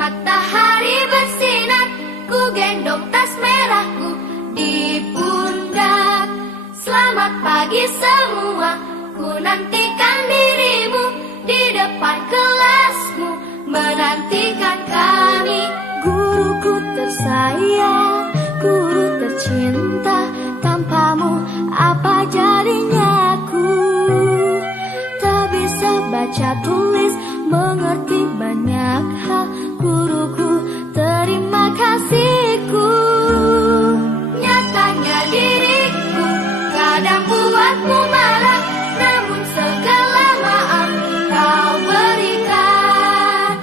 Matahari bersinar, ku gendong tas merahku di pundak. Selamat pagi semua, ku nantikan dirimu di depan kelasmu, menantikan kami. Guruku tersayang, guru tercinta, tanpamu apa jadinya aku? Tak bisa baca tulis, mengerti banyak hal. Guruku, terima kasihku. Nyatanya diriku kadang buatmu marah, namun segala maaf kau berikan.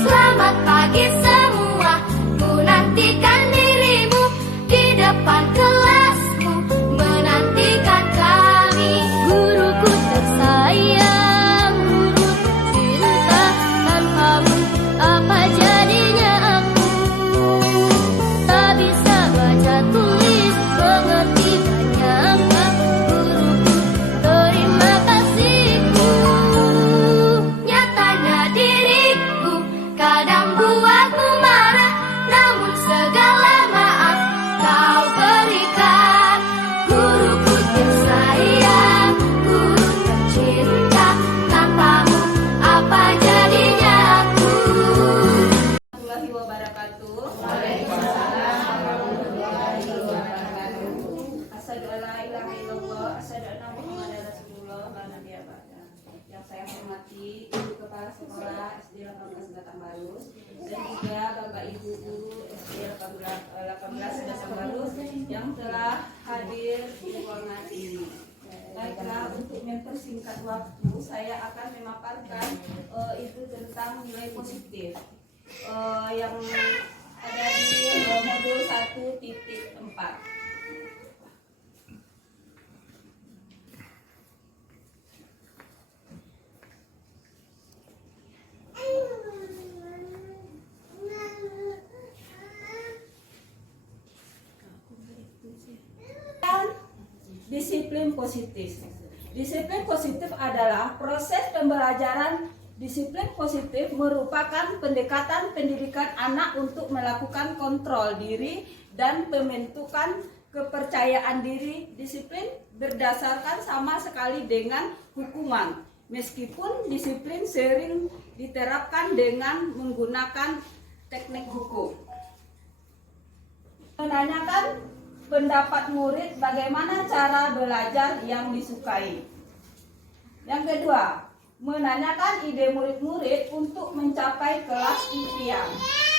Selamat pagi semua, ku nantikan dirimu di depan kelasmu, menantikan kami. Guruku tersayang, guru tercinta, tanpamu apa jadinya aku? Tak bisa baca tulis, mengerti banyak hal. Guruku, terima kasihku. Nyatanya diriku kadang buatmu marah, namun segala maaf kau berikan. Guruku tersayang, guru tercinta, tanpamu apa jadinya aku? Warahmatullahi wabarakatuh. Asyhadu an la ilaha illallah, asyhadu anna Muhammadar Rasulullah, la nabiyya ba'da. Yang saya hormati Ibu Kepala Sekolah SD 18 Batang Barus dan juga Bapak Ibu guru SD 18 Batang Barus yang telah hadir di ruangan ini. Baiklah, untuk mempersingkat waktu, saya akan memaparkan itu tentang nilai positif yang ada di modul 1.4. Disiplin positif. Disiplin positif adalah proses pembelajaran. Disiplin positif merupakan pendekatan pendidikan anak untuk melakukan kontrol diri dan pembentukan kepercayaan diri. Disiplin berdasarkan sama sekali dengan hukuman, meskipun disiplin sering diterapkan dengan menggunakan teknik hukum. Menanyakan pendapat murid bagaimana cara belajar yang disukai. Yang kedua, menanyakan ide murid-murid untuk mencapai kelas impian.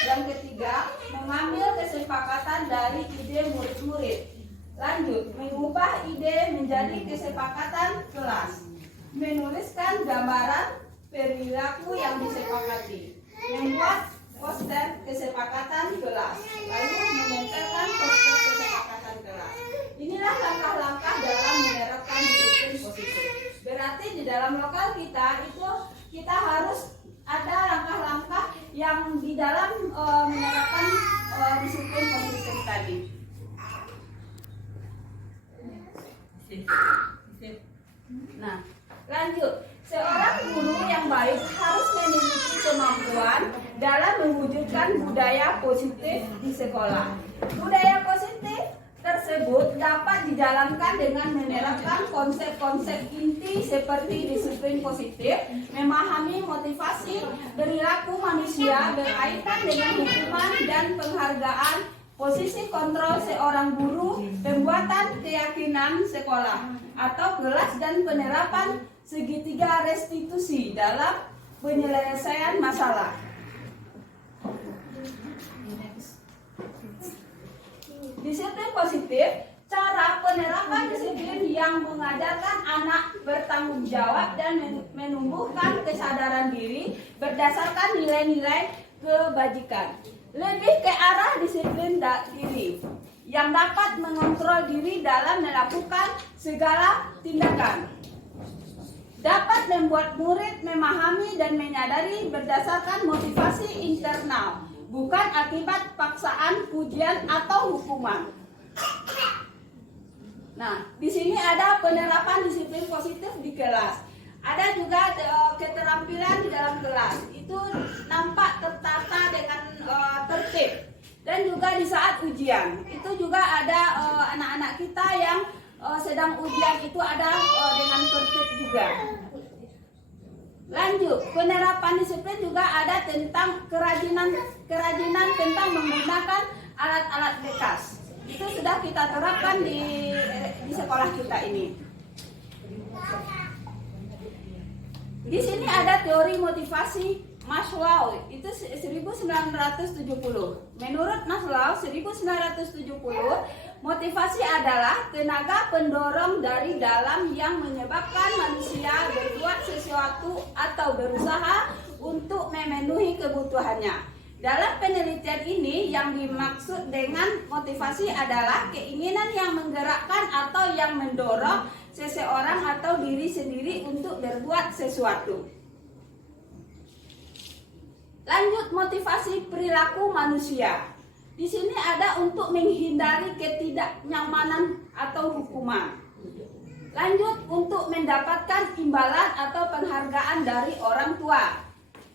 Yang ketiga, mengambil kesepakatan dari ide murid-murid. Lanjut, mengubah ide menjadi kesepakatan kelas. Menuliskan gambaran perilaku yang disepakati. Membuat poster kesepakatan kelas. Lalu menempelkan poster kesepakatan kelas. Inilah langkah-langkah dalam menerapkan disiplin positif. Berarti di dalam lokal kita itu kita harus ada langkah-langkah yang di dalam menerapkan disiplin positif tadi. Nah, lanjut. Seorang guru yang baik harus memiliki kemampuan dalam mewujudkan budaya positif di sekolah. Budaya positif tersebut dapat dijalankan dengan menerapkan konsep-konsep inti seperti disiplin positif, memahami motivasi perilaku manusia berkaitan dengan hukuman dan penghargaan, posisi kontrol seorang guru, pembuatan keyakinan sekolah atau kelas, dan penerapan segitiga restitusi dalam penyelesaian masalah. Disiplin positif, cara penerapan disiplin yang mengajarkan anak bertanggung jawab dan menumbuhkan kesadaran diri berdasarkan nilai-nilai kebajikan. Lebih ke arah disiplin diri yang dapat mengontrol diri dalam melakukan segala tindakan. Dapat dapat membuat murid memahami dan menyadari berdasarkan motivasi internal, bukan akibat paksaan, pujian, atau hukuman. Nah, di sini ada penerapan disiplin positif di kelas. Ada juga keterampilan di dalam kelas. Itu nampak tertata dengan tertib. Dan juga di saat ujian, itu juga ada anak-anak kita yang sedang ujian itu ada dengan tertib juga. Lanjut, penerapan disiplin juga ada tentang kerajinan tentang menggunakan alat-alat bekas. Itu sudah kita terapkan di sekolah kita ini. Di sini ada teori motivasi Maslow, itu 1970. Menurut Maslow 1970, motivasi adalah tenaga pendorong dari dalam yang menyebabkan manusia berbuat sesuatu atau berusaha untuk memenuhi kebutuhannya. Dalam penelitian ini yang dimaksud dengan motivasi adalah keinginan yang menggerakkan atau yang mendorong seseorang atau diri sendiri untuk berbuat sesuatu. Lanjut, motivasi perilaku manusia. Di sini ada untuk menghindari ketidaknyamanan atau hukuman. Lanjut, untuk mendapatkan imbalan atau penghargaan dari orang tua.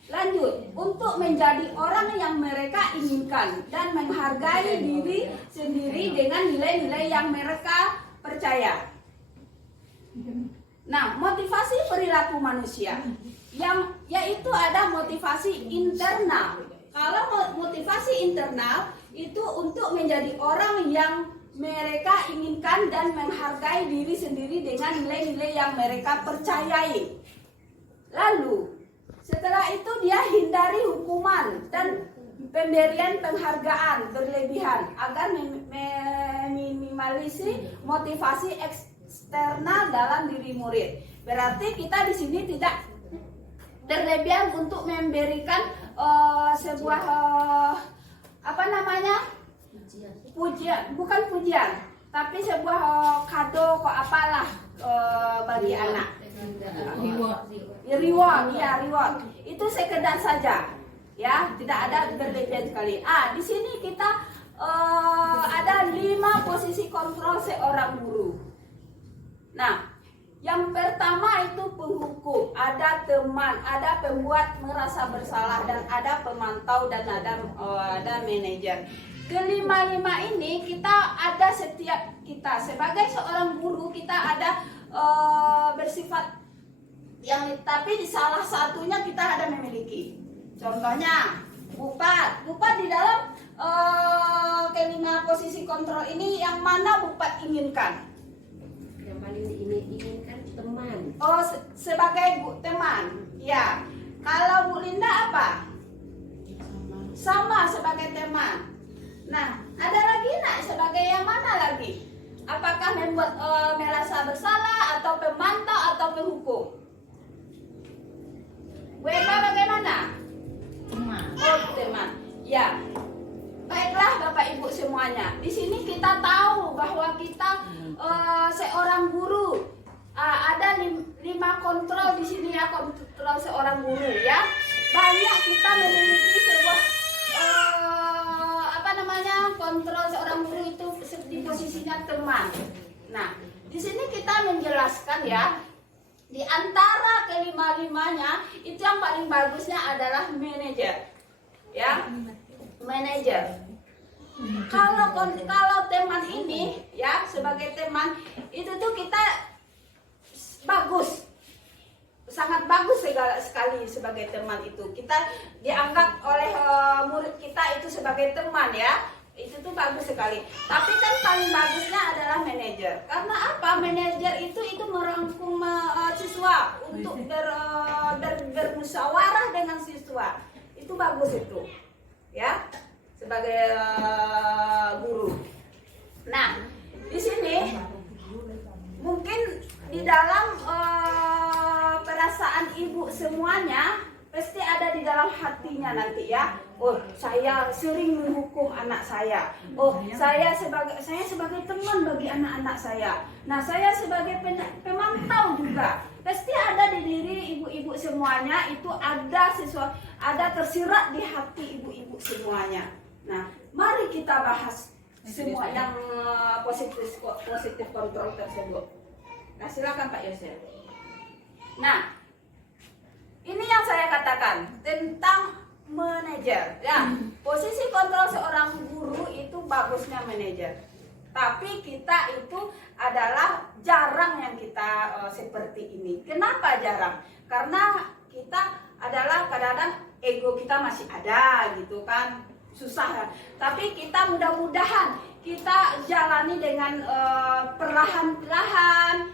Lanjut, untuk menjadi orang yang mereka inginkan dan menghargai diri sendiri dengan nilai-nilai yang mereka percaya. Nah, motivasi perilaku manusia yang yaitu ada motivasi internal. Kalau motivasi internal itu untuk menjadi orang yang mereka inginkan dan menghargai diri sendiri dengan nilai-nilai yang mereka percayai. Lalu setelah itu dia hindari hukuman dan pemberian penghargaan berlebihan agar meminimalisir motivasi eksternal dalam diri murid. Berarti kita di sini tidak berlebihan untuk memberikan sebuah pujian, bukan pujian, tapi sebuah kado kok apalah bagi anak. Reward. Itu sekedar saja, ya, tidak ada berlebihan sekali. Di sini kita ada 5 posisi kontrol seorang guru. Nah, yang pertama itu penghukum, ada teman, ada pembuat merasa bersalah, dan ada pemantau, dan ada manajer. Kelima-lima ini kita ada setiap kita sebagai seorang guru, kita ada bersifat yang, tapi di salah satunya kita ada memiliki. Contohnya Bupat di dalam kelima posisi kontrol ini yang mana Bupat inginkan? Yang paling diinginkan teman. Sebagai teman, ya. Kalau Bu Linda apa? Sama sebagai teman. Nah, ada lagi nak sebagai yang mana lagi? Apakah membuat merasa bersalah atau pemantau atau penghukum? WK bagaimana? Teman. Teman. Ya. Baiklah Bapak Ibu semuanya. Di sini kita tahu bahwa kita seorang guru ada 5 kontrol di sini ya, kontrol seorang guru ya. Banyak kita memiliki sebuah kontrol seorang guru itu di posisinya teman. Nah, di sini kita menjelaskan ya, di antara kelima-limanya itu yang paling bagusnya adalah manajer. Ya, manajer. Kalau teman ini ya, sebagai teman itu tuh kita bagus, sangat bagus sekali sebagai teman itu. Kita dianggap oleh murid kita itu sebagai teman ya. Itu tuh bagus sekali. Tapi kan paling bagusnya adalah manajer. Karena apa? Manajer itu merangkum siswa untuk bermusyawarah dengan siswa. Itu bagus itu. Ya, sebagai guru. Nah, di sini mungkin di dalam perasaan ibu semuanya pasti ada di dalam hatinya nanti ya. Oh, saya sering menghukum anak saya. Oh, saya sebagai teman bagi anak-anak saya. Nah, saya sebagai pemantau juga. Pasti ada di diri semuanya itu ada tersirat di hati ibu-ibu semuanya. Nah, mari kita bahas semua yang positif kontrol tersebut. Nah, silakan Pak Yosef. Nah, ini yang saya katakan tentang manajer. Ya, posisi kontrol seorang guru itu bagusnya manajer. Tapi kita itu adalah jarang yang kita seperti ini. Kenapa jarang? Karena kita adalah kadang-kadang ego kita masih ada gitu kan, susah. Tapi kita mudah-mudahan kita jalani dengan perlahan-lahan,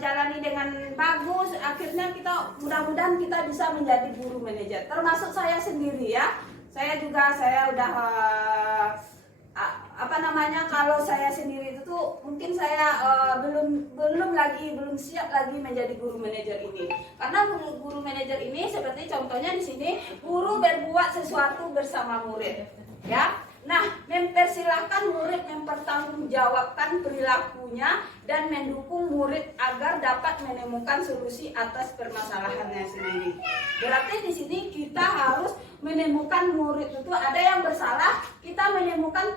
jalani dengan bagus. Akhirnya kita mudah-mudahan kita bisa menjadi guru manajer. Termasuk saya sendiri ya. Saya udah kalau saya sendiri itu tuh mungkin saya belum siap lagi menjadi guru manajer ini. Karena guru manajer ini seperti contohnya di sini, guru berbuat sesuatu bersama murid, ya. Nah, mempersilahkan murid mempertanggungjawabkan perilakunya dan mendukung murid agar dapat menemukan solusi atas permasalahannya sendiri. Berarti di sini kita harus menemukan murid itu ada yang bersalah, kita menemukan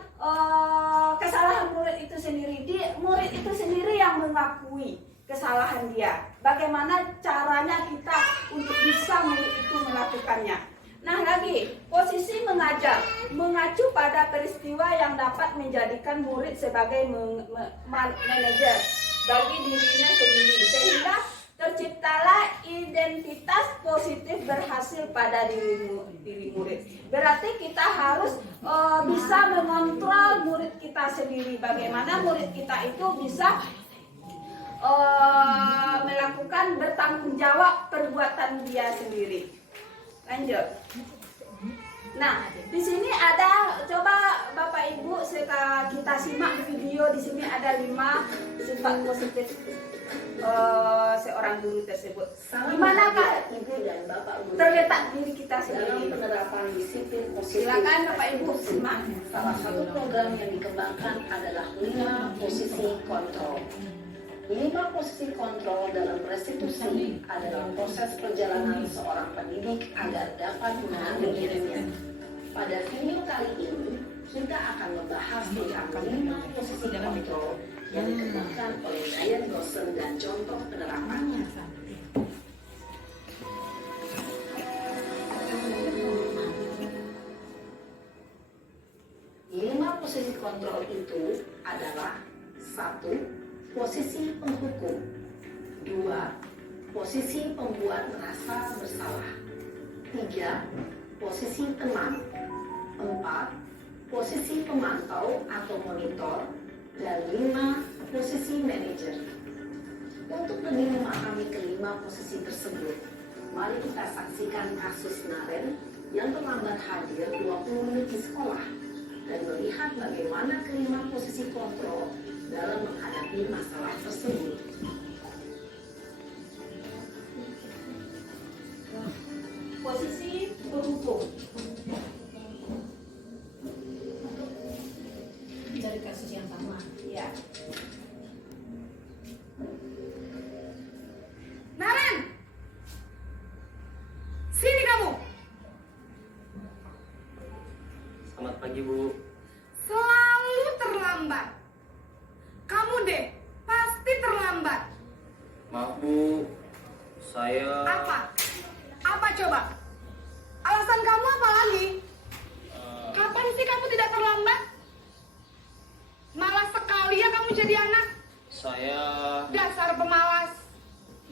kesalahan murid itu sendiri. Murid itu sendiri yang mengakui kesalahan dia. Bagaimana caranya kita untuk bisa murid itu melakukannya. Nah, lagi posisi mengajar, mengacu pada peristiwa yang dapat menjadikan murid sebagai manajer bagi dirinya sendiri, sehingga terciptalah identitas positif berhasil pada diri murid. Berarti kita harus bisa mengontrol murid kita sendiri. Bagaimana murid kita itu bisa melakukan bertanggung jawab perbuatan dia sendiri. Lanjut. Nah, di sini ada, coba Bapak Ibu kita simak video. Di sini ada 5 sifat positif seorang guru tersebut. Dimanakah Ibu dan Bapak guru terletak diri kita dalam sendiri? penerapan disiplin positif? Silakan Bapak Ibu simak. Salah satu program yang dikembangkan adalah 5 posisi kontrol. 5 posisi kontrol dalam restitusi adalah proses perjalanan seorang pendidik agar dapat mengambil dirinya. Pada video kali ini, kita akan membahas tentang 5 posisi kontrol yang dikembangkan oleh Ryan Dawson dan contoh penerapannya. 5 posisi kontrol itu adalah: 1. Posisi penghukum. 2. Posisi pembuat merasa bersalah. 3. Posisi teman. 4. Posisi pemantau atau monitor. Dan 5. Posisi manajer. Untuk lebih memahami kelima posisi tersebut, mari kita saksikan kasus Naren yang terlambat hadir 20 menit di sekolah dan melihat bagaimana kelima posisi kontrol dalam menghadapi masalah tersebut. Posisi penghukum. Dari kasus yang sama. Ya. Naren, sini kamu. Selamat pagi, Bu. Selalu terlambat. Kamu deh, pasti terlambat. Maaf, Bu. Saya... Apa? Apa coba? Alasan kamu apa lagi? Kapan sih kamu tidak terlambat? Malas sekali ya kamu jadi anak. Saya... Dasar pemalas.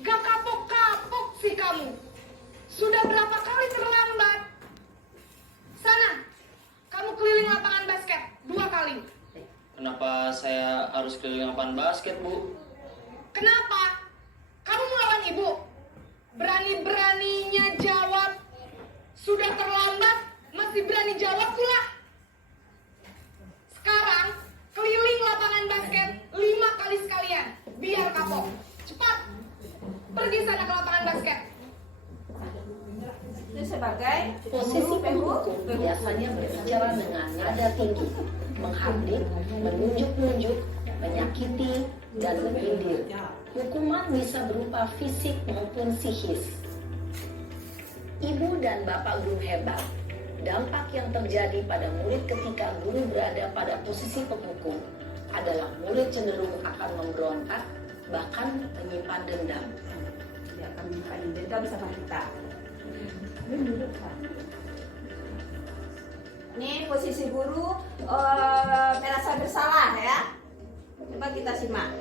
Gak kapok-kapok sih kamu. Sudah berapa kali terlambat? Sana, kamu keliling lapangan basket 2 kali. Kenapa saya harus keliling lapangan basket, Bu? Kenapa? Kamu melawan ibu? Berani-beraninya jawab. Sudah terlambat, masih berani jawab pula. Sekarang, keliling lapangan basket 5 kali sekalian. Biar kapok. Cepat. Pergi sana ke lapangan basket. Itu sebagai Posisi penghukum biasanya berbicara dengan nada tinggi, menghardik, menunjuk-nunjuk, menyakiti, dan menyindir. Hukuman bisa berupa fisik maupun psikis. Ibu dan bapak guru hebat. Dampak yang terjadi pada murid ketika guru berada pada posisi penghukum adalah murid cenderung akan memberontak, bahkan menyimpan dendam. Dia akan menyimpan dendam sama kita. Ini posisi guru merasa bersalah ya. Coba kita simak.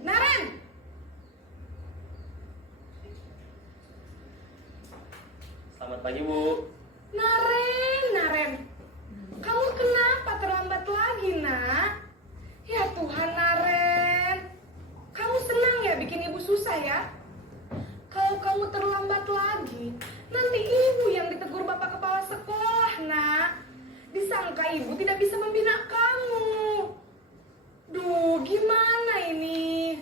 Naren! Selamat pagi, Bu. Naren. Kamu kenapa terlambat lagi, Nak? Ya Tuhan, Naren. Kamu senang ya bikin ibu susah ya? Kalau kamu terlambat lagi, nanti ibu yang ditegur bapak kepala sekolah, Nak. Disangka ibu tidak bisa membina kamu. Duh, gimana ini?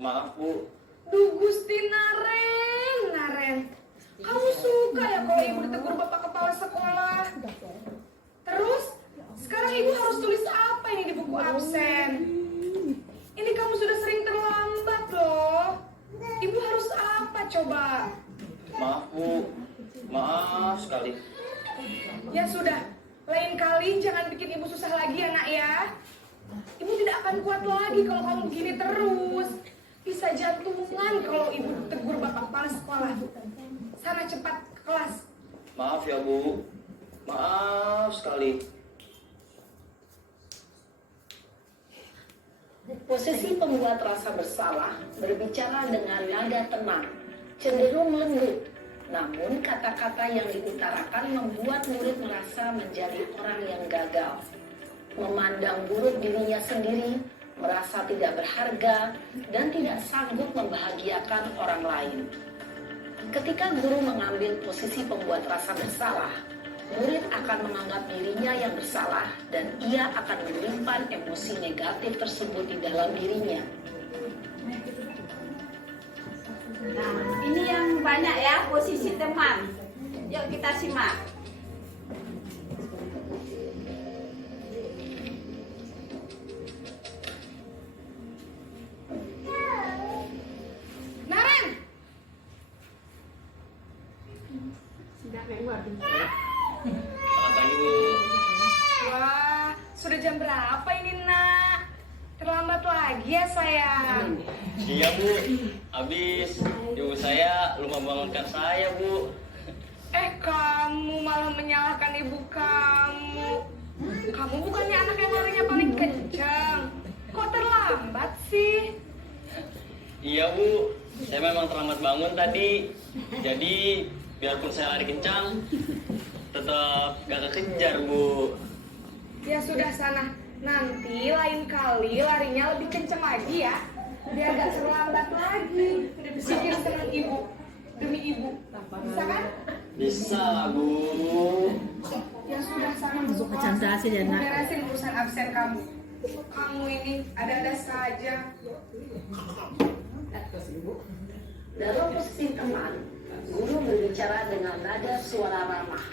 Maaf, Bu. Duh, Gusti Naren. Kamu suka ya kalau ibu ditegur bapak kepala sekolah? Terus, sekarang ibu harus tulis apa ini di buku absen? Ini kamu sudah sering terlambat loh. Ibu harus apa coba? Maaf, Bu. Maaf sekali. Ya sudah, lain kali jangan bikin ibu susah lagi ya nak ya. Ibu tidak akan kuat lagi kalau kamu begini terus. Bisa jantungan kalau ibu tegur bapak kepala sekolah. Sana cepat ke kelas. Maaf ya, Bu. Maaf sekali. Posisi pembuat rasa bersalah berbicara dengan nada tenang, cenderung lembut. Namun kata-kata yang diutarakan membuat murid merasa menjadi orang yang gagal, memandang buruk dirinya sendiri, merasa tidak berharga, dan tidak sanggup membahagiakan orang lain. Ketika guru mengambil posisi pembuat rasa bersalah, murid akan menganggap dirinya yang bersalah dan ia akan menyimpan emosi negatif tersebut di dalam dirinya. Nah, ini yang banyak ya, posisi teman. Yuk kita simak. Naren! Selamat pagi, Bu. Wah, sudah jam berapa ini nak? Terlambat lagi ya sayang. Iya, Bu. Habis ibu saya lupa bangunkan saya, Bu. Kamu malah menyalahkan ibu kamu. Kamu bukannya anak yang larinya paling kencang. Kok terlambat sih? Iya, Bu. Saya memang terlambat bangun tadi. Jadi, biarpun saya lari kencang, tetap gak kekejar, Bu. Ya sudah sana. Nanti lain kali larinya lebih kencang lagi ya. Biar gak terlambat lagi. Bikin senang ibu. Demi ibu. Bisa kan? Bisa lah, Bu. Ya sudah sana masuk kelas. Beresin urusan absen kamu. Kamu ini ada-ada saja. Dalam posisi teman, guru berbicara dengan nada suara ramah,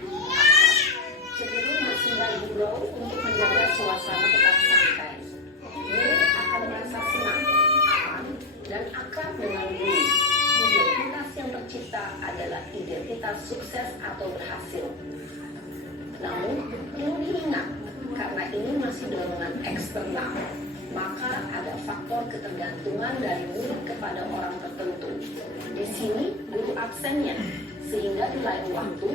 cenderung bersinggung gurau untuk menjaga suasana tetap santai. Murid akan merasa senang, aman, dan akrab dengan guru. Identitas yang tercipta adalah identitas sukses atau berhasil. Namun, perlu diingat, karena ini masih dorongan eksternal, maka ada faktor ketergantungan dari murid kepada orang tertentu. Di sini, guru absennya, sehingga di lain waktu,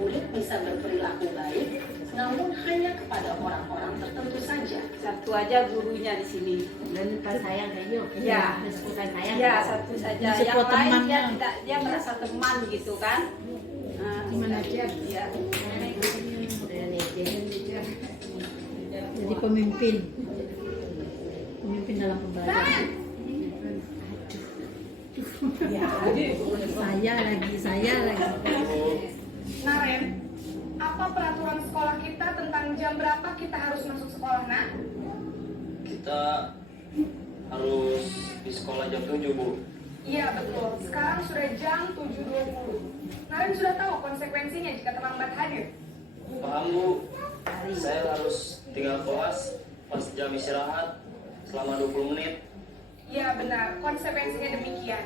murid bisa berperilaku baik, namun hanya kepada orang-orang tertentu saja. Satu aja gurunya di sini. Dan pas sayang kayaknya, Ya. bukan sayang. Ya, satu saja. Yang Support lain dia temannya. tidak, dia merasa teman gitu kan. Nah, Gimana seperti aja? itu, ya. Jadi pemimpin dalam pembelajaran. Saya lagi. Naren, apa peraturan sekolah kita tentang jam berapa kita harus masuk sekolah, nak? Kita harus di sekolah jam 7, Bu. Iya betul, sekarang sudah jam 7.20. Naren sudah tahu konsekuensinya jika terlambat hadir. Paham, Bu. Saya harus tinggal kelas pas jam istirahat selama 20 menit. Ya benar, konsekuensinya demikian.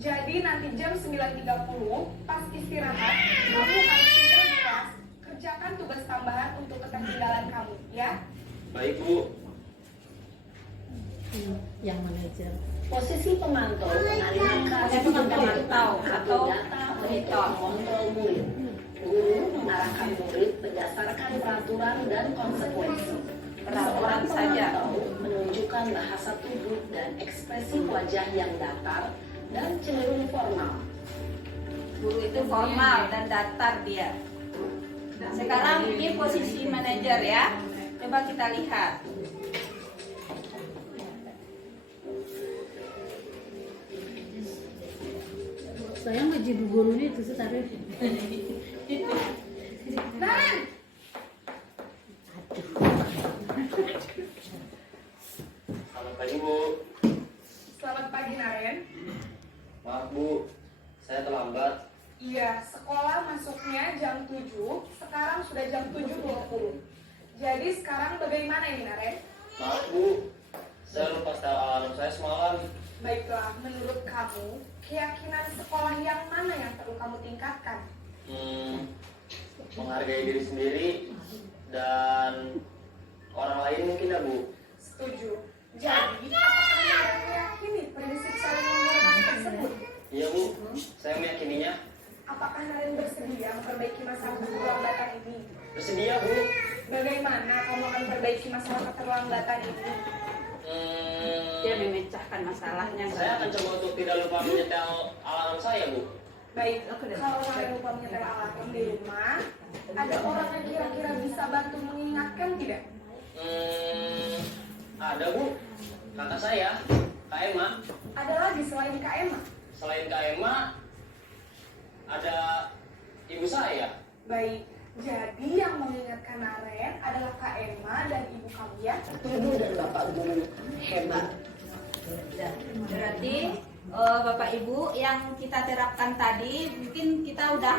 Jadi nanti jam 9.30 pas istirahat, kamu harus tidur di kelas, kerjakan tugas tambahan untuk ketertinggalan kamu, ya. Baik Bu. Yang manajer. Posisi pemantau mengalihkan Pemantau atau data monitor. kontrol murid. Guru mengarahkan murid berdasarkan peraturan dan konsekuensi. Peraturan Seorang saja. pemantau menunjukkan bahasa tubuh dan ekspresi wajah yang datar dan cenderung formal. Guru itu formal dan datar dia. Sekarang ini posisi manajer ya. Coba kita lihat. Saya ngaji bu guru ini itu taruh. Naren, Selamat pagi Bu. selamat pagi Naren. Maaf Bu, saya terlambat. Iya, sekolah masuknya jam 7, sekarang sudah jam 7.20. Jadi sekarang bagaimana ini Naren? Maaf Bu, saya lupa setel alarm saya semalam. Baiklah, menurut kamu, keyakinan sekolah yang mana yang perlu kamu tingkatkan? Menghargai diri sendiri dan orang lain mungkin ya Bu. Setuju. Jadi, apakah Naren meyakini prinsip saling menghormati tersebut? Iya Bu, saya meyakininya. Apakah Naren bersedia memperbaiki masalah keterlambatan ini? Bersedia Bu. Bagaimana kamu akan memperbaiki masalah keterlambatan ini? Dia memecahkan masalahnya. Saya akan coba untuk tidak lupa menyetel alarm saya Bu. Baik, kalau Naren lupa menyetel alarm di rumah, ada orang yang kira-kira bisa bantu mengingatkan tidak? Ada Bu, kakak saya, Kak Emma. Ada lagi selain Kak Emma? Selain Kak Emma, ada ibu saya. Baik, jadi yang mengingatkan Naren adalah Kak Emma dan ibu kamu ya? Ibu dan Bapak guru hebat. Berarti Bapak Ibu yang kita terapkan tadi, mungkin kita udah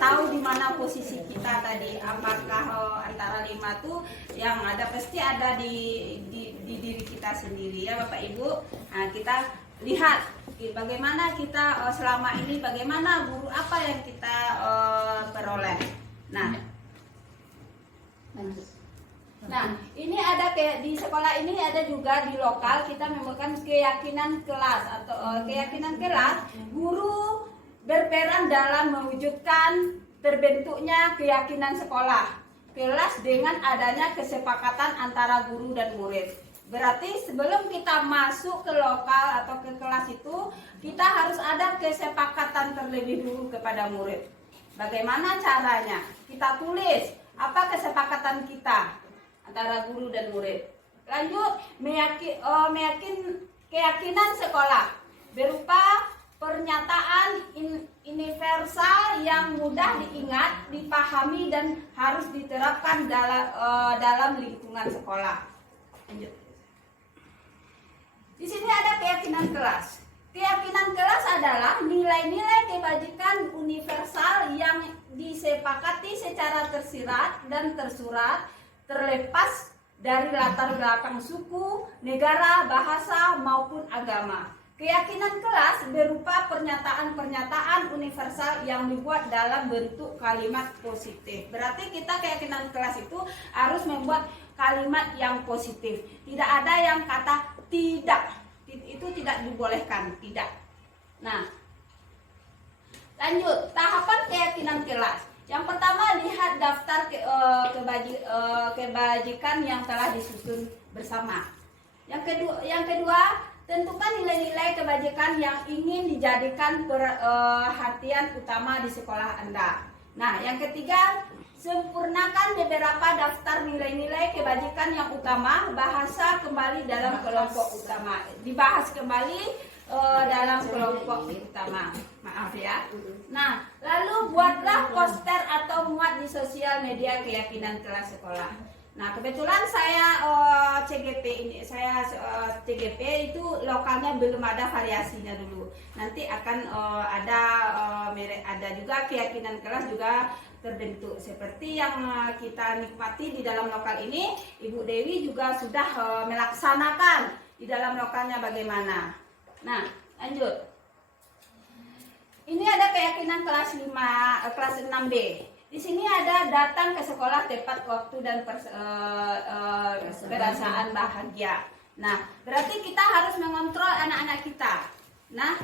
tahu di mana posisi kita tadi. Apakah antara 5 tuh yang ada pasti ada di diri kita sendiri ya Bapak Ibu. Nah, kita lihat bagaimana kita selama ini, bagaimana guru apa yang kita peroleh. Nah, ini ada kayak di sekolah ini ada juga di lokal kita menemukan keyakinan kelas atau keyakinan kelas, guru berperan dalam mewujudkan terbentuknya keyakinan sekolah kelas dengan adanya kesepakatan antara guru dan murid. Berarti sebelum kita masuk ke lokal atau ke kelas itu, kita harus ada kesepakatan terlebih dulu kepada murid. Bagaimana caranya? Kita tulis apa kesepakatan kita antara guru dan murid. Lanjut, keyakinan sekolah berupa pernyataan universal yang mudah diingat, dipahami dan harus diterapkan dalam lingkungan sekolah. Lanjut. Di sini ada keyakinan kelas. Keyakinan kelas adalah nilai-nilai kebajikan universal yang disepakati secara tersirat dan tersurat, terlepas dari latar belakang suku, negara, bahasa, maupun agama. Keyakinan kelas berupa pernyataan-pernyataan universal yang dibuat dalam bentuk kalimat positif. Berarti kita keyakinan kelas itu harus membuat kalimat yang positif. Tidak ada yang kata tidak. Itu tidak dibolehkan, tidak. Nah, lanjut, tahapan keyakinan kelas. Yang pertama, lihat daftar kebajikan yang telah disusun bersama. Yang kedua, tentukan nilai-nilai kebajikan yang ingin dijadikan perhatian utama di sekolah Anda. Nah, yang ketiga, sempurnakan beberapa daftar nilai-nilai kebajikan yang utama, bahasa kembali dalam kelompok utama. Dibahas kembali dalam kelompok utama. Maaf ya. Nah, lalu buatlah poster atau muat di sosial media keyakinan kelas sekolah. Nah, kebetulan saya CGP ini, CGP itu lokalnya belum ada variasinya dulu. Nanti akan ada juga keyakinan kelas juga terbentuk seperti yang kita nikmati di dalam lokal ini. Ibu Dewi juga sudah melaksanakan di dalam lokalnya bagaimana. Nah, lanjut. Ini ada keyakinan kelas 6B. Di sini ada datang ke sekolah tepat waktu dan perasaan bahagia. Nah, berarti kita harus mengontrol anak-anak kita. Nah,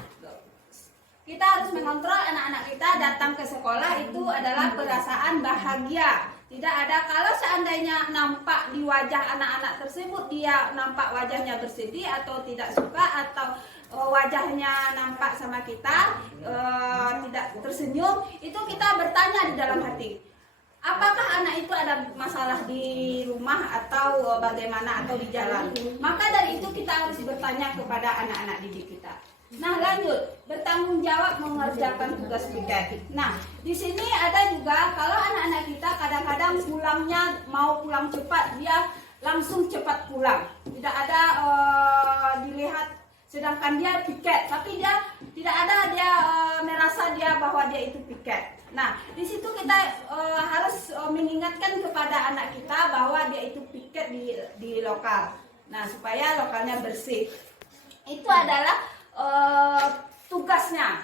kita harus mengontrol anak-anak kita datang ke sekolah itu adalah perasaan bahagia. Tidak ada, kalau seandainya nampak di wajah anak-anak tersebut dia nampak wajahnya bersedih atau tidak suka atau wajahnya nampak sama kita tidak tersenyum, itu kita bertanya di dalam hati, apakah anak itu ada masalah di rumah atau bagaimana atau di jalan. Maka dari itu kita harus bertanya kepada anak-anak didik kita. Nah, lanjut, bertanggung jawab mengerjakan tugas piket. Nah, di sini ada juga kalau anak-anak kita kadang-kadang pulangnya mau pulang cepat, dia langsung cepat pulang. Tidak ada dilihat, sedangkan dia piket, tapi dia tidak ada dia merasa dia bahwa dia itu piket. Nah, di situ kita harus mengingatkan kepada anak kita bahwa dia itu piket di lokal. Nah, supaya lokalnya bersih. Itu adalah tugasnya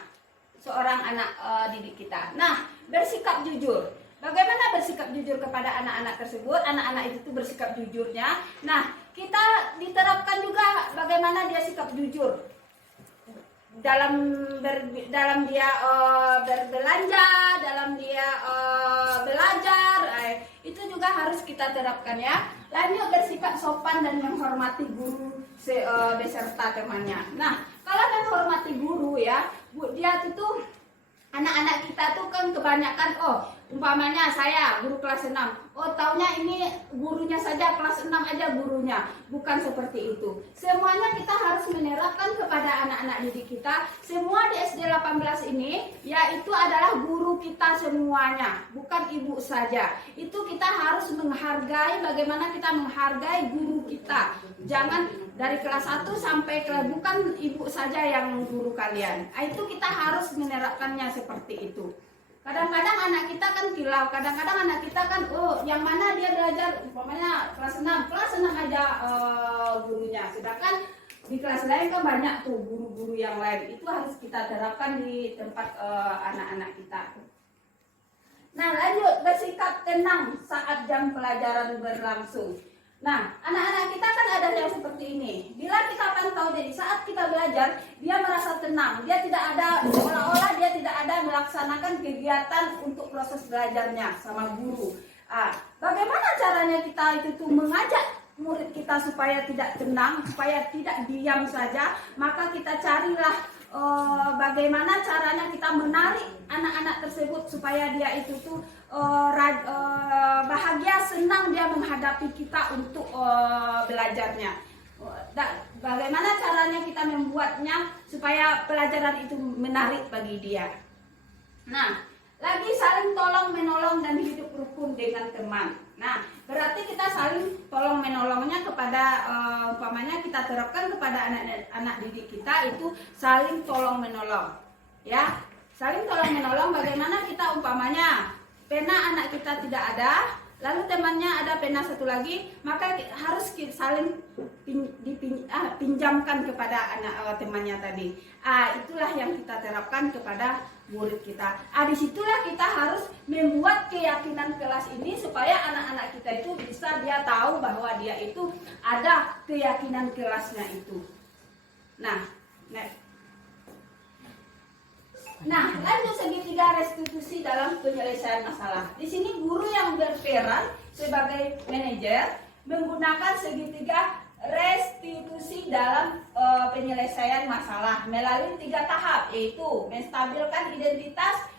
seorang anak didik kita. Nah, bersikap jujur. Bagaimana bersikap jujur kepada anak-anak tersebut? Anak-anak itu bersikap jujurnya. Nah, kita diterapkan juga bagaimana dia sikap jujur dalam dia berbelanja, dalam dia belajar. Itu juga harus kita terapkan ya. Lanjut, bersikap sopan dan menghormati guru beserta temannya. Nah, kalau menghormati guru ya, dia itu anak-anak kita tuh kan kebanyakan, umpamanya saya guru kelas 6, taunya ini gurunya saja kelas 6 aja gurunya. Bukan seperti itu. Semuanya kita harus menerapkan kepada anak-anak didik kita. Semua di SD 18 ini yaitu adalah guru kita semuanya, bukan ibu saja. Itu kita harus menghargai, bagaimana kita menghargai guru kita. Jangan dari kelas 1 sampai kelas, bukan ibu saja yang guru kalian. Itu kita harus menerapkannya seperti itu. Kadang-kadang anak kita kan kilau, kadang-kadang anak kita kan yang mana dia belajar umpamanya kelas 6 aja gurunya, sedangkan di kelas lain kan banyak tuh guru-guru yang lain. Itu harus kita terapkan di tempat anak-anak kita. Nah, lanjut, bersikap tenang saat jam pelajaran berlangsung. Nah, anak-anak kita kan ada yang seperti ini. Bila kita pantau di saat kita belajar, dia merasa tenang. Dia tidak ada, seolah-olah dia tidak ada melaksanakan kegiatan untuk proses belajarnya sama guru. Bagaimana caranya kita itu mengajak murid kita supaya tidak tenang, supaya tidak diam saja? Maka kita carilah bagaimana caranya kita menarik anak-anak tersebut supaya dia itu tuh bahagia, senang dia menghadapi kita untuk belajarnya. Bagaimana caranya kita membuatnya supaya pelajaran itu menarik bagi dia. Nah, lagi saling tolong menolong dan hidup rukun dengan teman. Nah, berarti kita saling tolong menolongnya kepada umpamanya kita terapkan kepada anak didik kita itu saling tolong menolong. Ya, saling tolong menolong. Bagaimana kita umpamanya pena anak kita tidak ada, lalu temannya ada pena satu lagi, maka harus saling pinjamkan kepada anak temannya tadi. Itulah yang kita terapkan kepada murid kita. Disitulah kita harus membuat keyakinan kelas ini supaya anak-anak kita itu bisa dia tahu bahwa dia itu ada keyakinan kelasnya itu. Nah, lanjut segitiga restitusi dalam penyelesaian masalah. Di sini guru yang berperan sebagai manajer menggunakan segitiga restitusi dalam penyelesaian masalah melalui 3 tahap, yaitu menstabilkan identitas,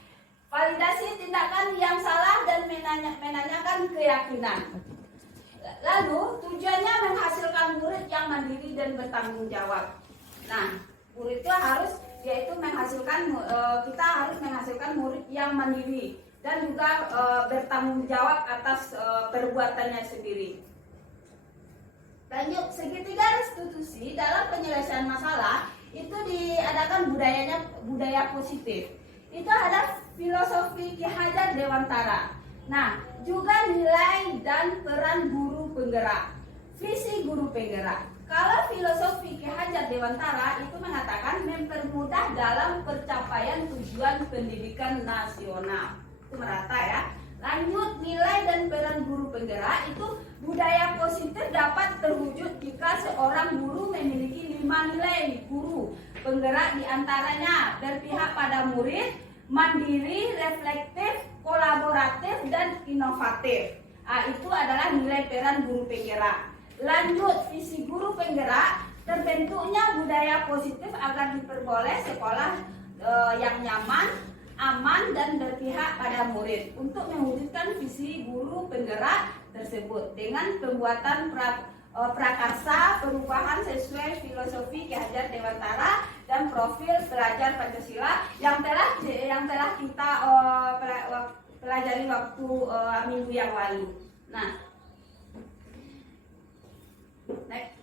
validasi tindakan yang salah, dan menanyakan keyakinan. Lalu tujuannya menghasilkan murid yang mandiri dan bertanggung jawab. Nah, murid itu harus yaitu menghasilkan kita harus menghasilkan murid yang mandiri, dan juga bertanggung jawab atas perbuatannya sendiri. Lanjut, segitiga restitusi dalam penyelesaian masalah itu diadakan budaya positif. Itu ada filosofi Ki Hajar Dewantara. Nah, juga nilai dan peran guru penggerak. Visi guru penggerak. Kalau filosofi Ki Hajar Dewantara itu mengatakan mempermudah dalam pencapaian tujuan pendidikan nasional. Itu merata ya. Lanjut, nilai dan peran guru penggerak itu budaya positif dapat terwujud jika seorang guru memiliki 5 nilai guru penggerak, diantaranya berpihak pada murid, mandiri, reflektif, kolaboratif, dan inovatif. Itu adalah nilai peran guru penggerak. Lanjut, visi guru penggerak, terbentuknya budaya positif agar diperboleh sekolah yang nyaman, aman, dan berpihak pada murid untuk mewujudkan visi guru penggerak tersebut dengan pembuatan prakarsa perubahan sesuai filosofi Ki Hajar Dewantara dan profil pelajar Pancasila yang telah kita pelajari waktu minggu yang lalu. Nah, next.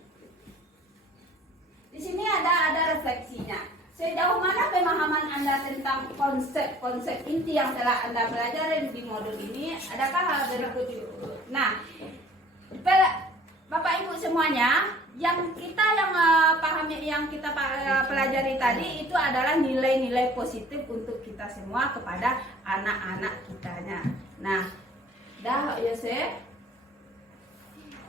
Di sini ada refleksinya. Sejauh mana pemahaman Anda tentang konsep-konsep inti yang telah Anda pelajari di modul ini? Adakah hal berikut itu? Nah, Bapak Ibu semuanya, yang kita pelajari tadi itu adalah nilai-nilai positif untuk kita semua kepada anak-anak kitanya. Nah, dah Yose.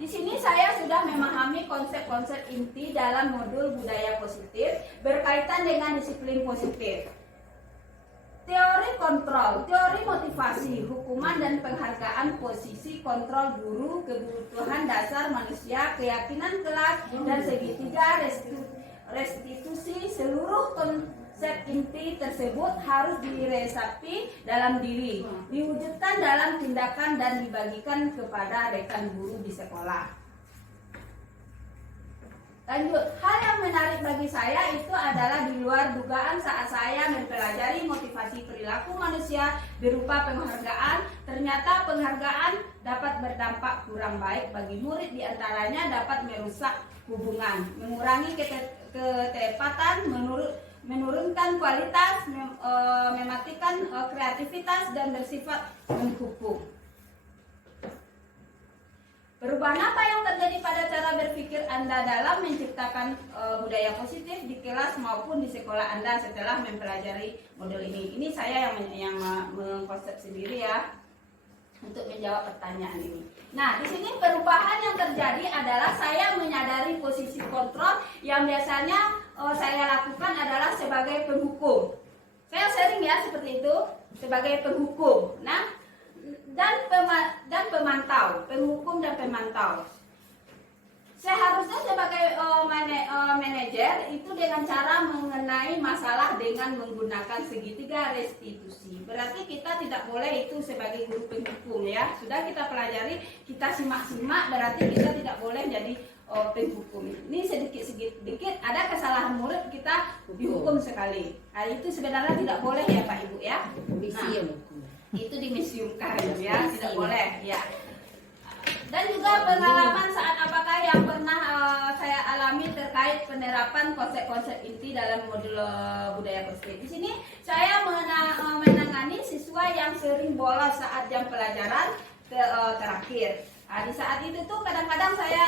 Di sini saya sudah memahami konsep-konsep inti dalam modul budaya positif berkaitan dengan disiplin positif. Teori kontrol, teori motivasi, hukuman dan penghargaan, posisi kontrol guru, kebutuhan dasar manusia, keyakinan kelas, dan segitiga restitusi. Seluruh konsep inti tersebut harus diresapi dalam diri, diwujudkan dalam tindakan dan dibagikan kepada rekan guru di sekolah. Lanjut, hal yang menarik bagi saya itu adalah di luar dugaan saat saya mempelajari motivasi perilaku manusia berupa penghargaan. Ternyata penghargaan dapat berdampak kurang baik bagi murid, diantaranya dapat merusak hubungan, mengurangi ketepatan, menurunkan kualitas, mematikan kreativitas, dan bersifat menghukum. Perubahan apa yang terjadi pada cara berpikir Anda dalam menciptakan budaya positif di kelas maupun di sekolah Anda setelah mempelajari modul ini? Ini saya yang mengkonsep sendiri ya untuk menjawab pertanyaan ini. Nah, di sini perubahan yang terjadi adalah saya menyadari posisi kontrol yang biasanya saya lakukan adalah sebagai penghukum. Saya sering ya seperti itu, sebagai penghukum. Nah, dan pemantau, penghukum dan pemantau. Seharusnya sebagai manajer itu dengan cara mengenai masalah dengan menggunakan segitiga restitusi. Berarti kita tidak boleh itu sebagai guru penghukum ya. Sudah kita pelajari, kita simak-simak, berarti kita tidak boleh jadi penghukum. Ini sedikit ada kesalahan murid, kita dihukum sekali. Nah, itu sebenarnya tidak boleh ya Pak Ibu ya. Nah, itu dimisiumkan ya, tidak boleh ya. Dan juga pengalaman saat apakah yang pernah saya alami terkait penerapan konsep-konsep inti dalam modul budaya positif. Di sini saya menangani siswa yang sering bolos saat jam pelajaran terakhir. Nah, di saat itu tuh kadang-kadang saya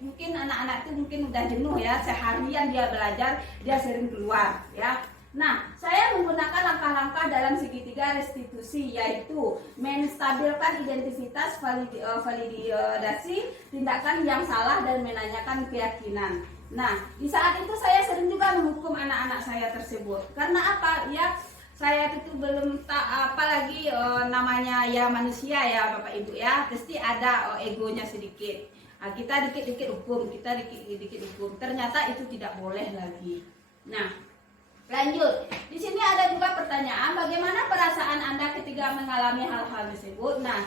mungkin anak-anak itu mungkin udah jenuh ya, seharian dia belajar, dia sering keluar ya. Nah, saya menggunakan langkah-langkah dalam segitiga restitusi, yaitu menstabilkan identitas, validasi tindakan yang salah, dan menanyakan keyakinan. Nah, di saat itu saya sering juga menghukum anak-anak saya tersebut. Karena apa? Ya, saya itu belum apalagi namanya ya manusia ya Bapak Ibu ya, pasti ada egonya sedikit. Nah, kita dikit-dikit hukum, kita dikit-dikit hukum. Ternyata itu tidak boleh lagi. Nah, lanjut, di sini ada juga pertanyaan, bagaimana perasaan Anda ketika mengalami hal-hal tersebut? Nah,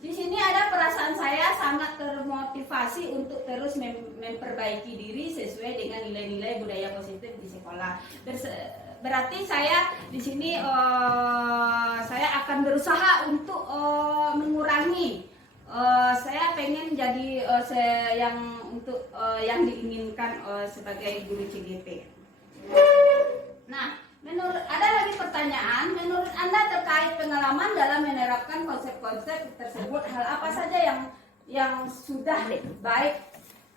di sini ada perasaan saya sangat termotivasi untuk terus memperbaiki diri sesuai dengan nilai-nilai budaya positif di sekolah. berarti saya di sini saya akan berusaha untuk mengurangi. Saya pengen jadi yang diinginkan sebagai guru CGP. Nah, ada lagi pertanyaan. Menurut Anda terkait pengalaman dalam menerapkan konsep-konsep tersebut, hal apa saja yang sudah baik?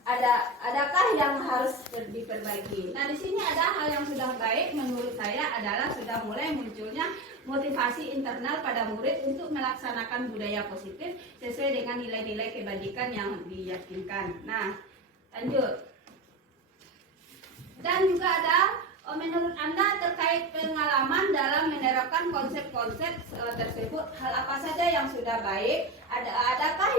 Adakah yang harus diperbaiki? Nah, di sini ada hal yang sudah baik menurut saya adalah sudah mulai munculnya motivasi internal pada murid untuk melaksanakan budaya positif sesuai dengan nilai-nilai kebajikan yang diyakinkan. Nah, lanjut. Dan juga ada menurut Anda terkait pengalaman dalam menerapkan konsep-konsep tersebut, hal apa saja yang sudah baik? Adakah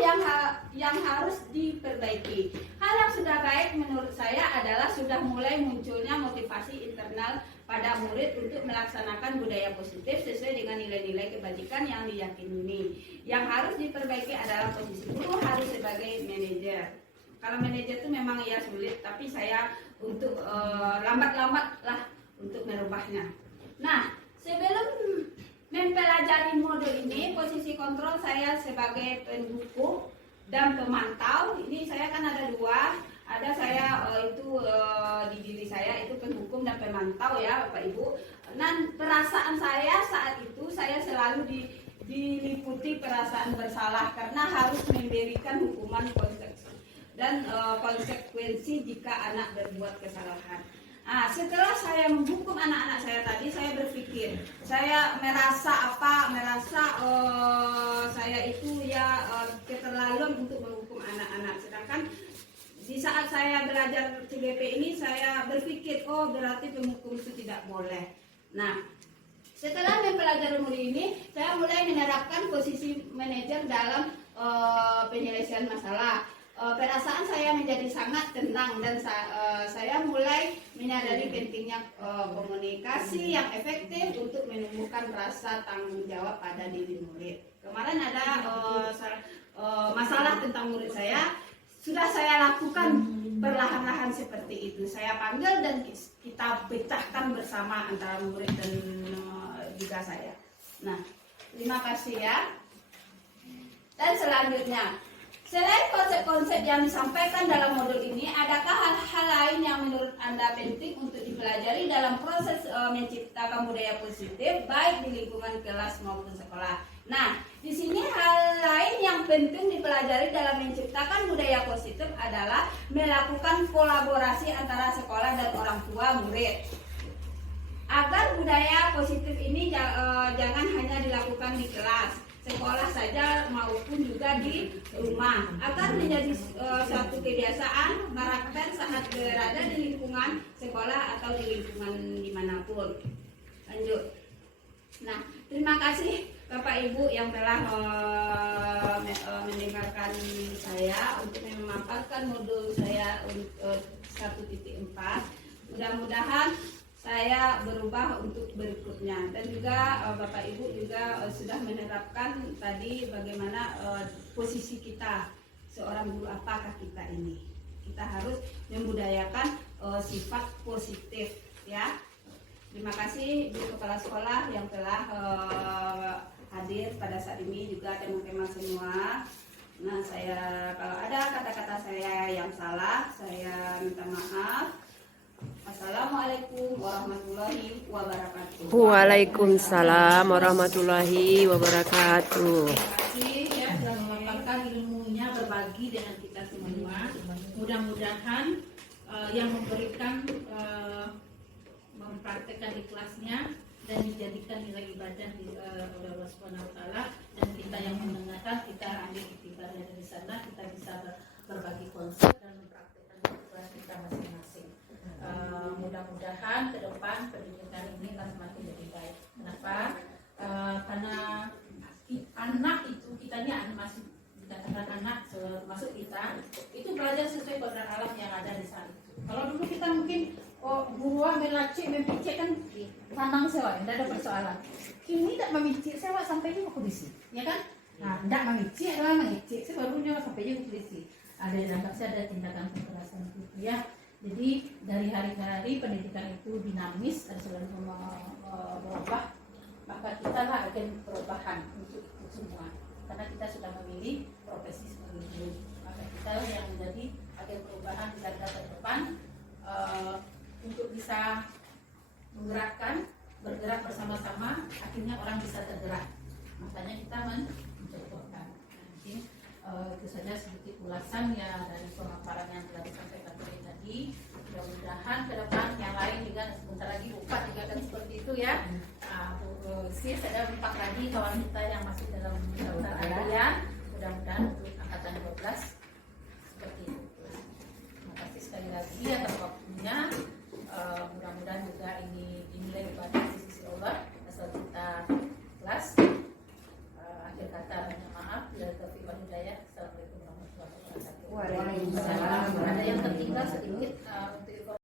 yang harus diperbaiki? Hal yang sudah baik menurut saya adalah sudah mulai munculnya motivasi internal pada murid untuk melaksanakan budaya positif sesuai dengan nilai-nilai kebajikan yang diyakini. Yang harus diperbaiki adalah posisi guru harus sebagai manajer. Kalau manajer itu memang ya sulit, tapi saya untuk lambat-lambat lah untuk merubahnya. Nah, sebelum mempelajari modul ini, posisi kontrol saya sebagai pendukung dan pemantau. Ini saya kan ada dua. Ada saya di diri saya itu pendukung dan pemantau ya Bapak Ibu. Dan perasaan saya saat itu saya selalu diliputi perasaan bersalah karena harus memberikan hukuman konsekuensi jika anak berbuat kesalahan. Nah, setelah saya menghukum anak-anak saya tadi, saya berpikir, saya merasa saya itu keterlaluan untuk menghukum anak-anak. Sedangkan di saat saya belajar CGP ini, saya berpikir, oh berarti penghukum itu tidak boleh. Nah, setelah mempelajari modul ini, saya mulai menerapkan posisi manajer dalam penyelesaian masalah. Perasaan saya menjadi sangat tenang dan saya mulai menyadari pentingnya komunikasi yang efektif untuk menumbuhkan rasa tanggung jawab pada diri murid. Kemarin ada masalah tentang murid saya, sudah saya lakukan perlahan-lahan seperti itu. Saya panggil dan kita pecahkan bersama antara murid dan juga saya. Nah, terima kasih ya. Dan selanjutnya, selain konsep-konsep yang disampaikan dalam modul ini, adakah hal-hal lain yang menurut Anda penting untuk dipelajari dalam proses menciptakan budaya positif, baik di lingkungan kelas maupun sekolah? Nah, di sini hal lain yang penting dipelajari dalam menciptakan budaya positif adalah melakukan kolaborasi antara sekolah dan orang tua murid. Agar budaya positif ini jangan hanya dilakukan di kelas, sekolah saja maupun juga di rumah, agar menjadi suatu kebiasaan karakter saat berada di lingkungan sekolah atau di lingkungan dimanapun. Lanjut. Nah, terima kasih Bapak Ibu yang telah mendengarkan saya untuk memaparkan modul saya 1.4. Mudah-mudahan saya berubah untuk berikutnya, dan juga Bapak Ibu juga sudah menerapkan tadi bagaimana posisi kita seorang guru, apakah kita ini. Kita harus membudayakan sifat positif ya. Terima kasih Bu Kepala Sekolah yang telah hadir pada saat ini, juga teman-teman semua. Nah, saya kalau ada kata-kata saya yang salah, saya minta maaf. Assalamualaikum warahmatullahi wabarakatuh. Waalaikumsalam warahmatullahi wabarakatuh. Terima kasih ya sudah memaparkan ilmunya, berbagi dengan kita semua. Mudah-mudahan yang memberikan mempraktekkan ikhlasnya dan dijadikan nilai ibadah oleh Allah Subhanahu wa taala, dan kita yang mendengarkan kita ambil iktibarnya dari sana, kita bisa berbagi konsep dan mempraktekkan ikhlas kita masing-masing. Mudah-mudahan ke depan pendidikan ini akan semakin lebih baik. Kenapa? Karena anak itu, kita ini masih dikatakan anak, termasuk kita itu belajar sesuai kodrat alam yang ada di saat itu. Kalau dulu kita mungkin buruan melacik, mempicik kan tanang sewa, tidak ada persoalan. Kini tidak memicik sewa sampai juga polisi, ya kan? Nah, tidak memicik, adalah mengicik, sebarunya sampai juga polisi. Ada yang ada tindakan kekerasan itu ya. Jadi dari hari ke hari pendidikan itu dinamis dan selalu berubah, maka kita lah agen perubahan untuk itu semua. Karena kita sudah memilih profesi sebagai guru, maka kita yang menjadi agen perubahan di garda terdepan untuk bisa menggerakkan, bergerak bersama-sama, akhirnya orang bisa tergerak. Makanya kita mencontohkan. Mungkin itu saja sedikit ulasan ya dari pemaparan yang telah disampaikan tadi. Mudah-mudahan ke depan yang lain juga sebentar lagi buka juga akan seperti itu ya. Sis ada 4 lagi kawan kita yang masih dalam daftar harian. Mudah-mudahan untuk angkatan 12 seperti itu. Terima kasih sekali lagi atas waktunya. Mudah-mudahan juga ini dinilai ibadah di sisi Allah asal kita kelas. Akhir kata banyak maaf bila taufiq wal hidayah. Assalamualaikum warahmatullahi wabarakatuh. Waalaikumsalam. Ada yang tertinggal sedikit untuk